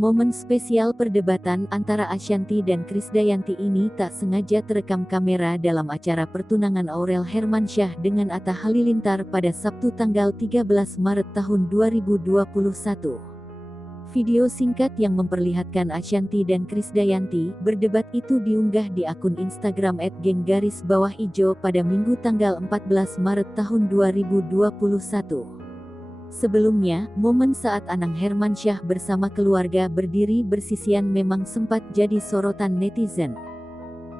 Momen spesial perdebatan antara Ashanty dan Krisdayanti ini tak sengaja terekam kamera dalam acara pertunangan Aurel Hermansyah dengan Atta Halilintar pada Sabtu tanggal 13 Maret tahun 2021. Video singkat yang memperlihatkan Ashanty dan Krisdayanti berdebat itu diunggah di akun Instagram @geng_ijo pada Minggu tanggal 14 Maret tahun 2021. Sebelumnya, momen saat Anang Hermansyah bersama keluarga berdiri bersisian memang sempat jadi sorotan netizen.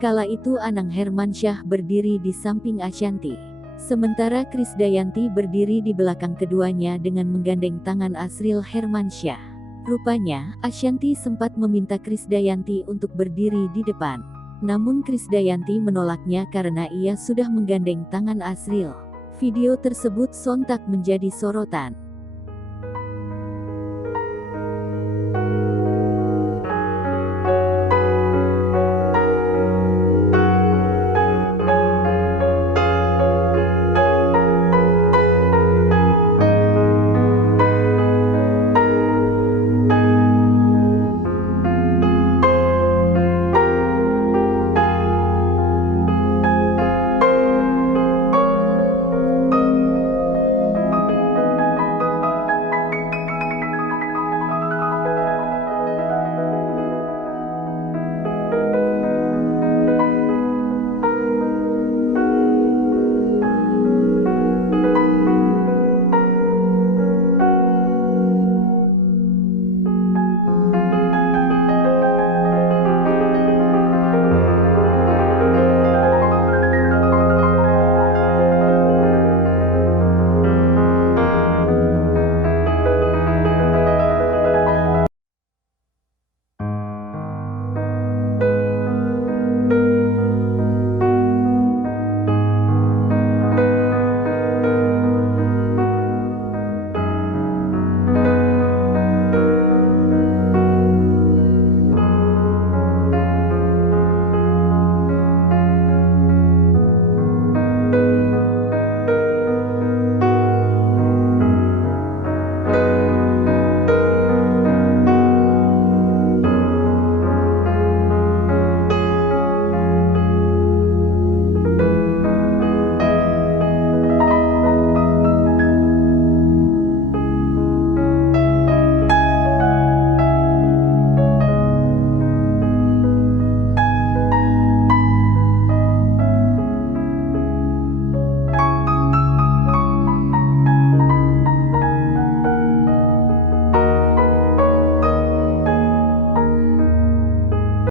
Kala itu Anang Hermansyah berdiri di samping Ashanty, sementara Krisdayanti berdiri di belakang keduanya dengan menggandeng tangan Asril Hermansyah. Rupanya, Ashanty sempat meminta Krisdayanti untuk berdiri di depan. Namun Krisdayanti menolaknya karena ia sudah menggandeng tangan Asril. Video tersebut sontak menjadi sorotan.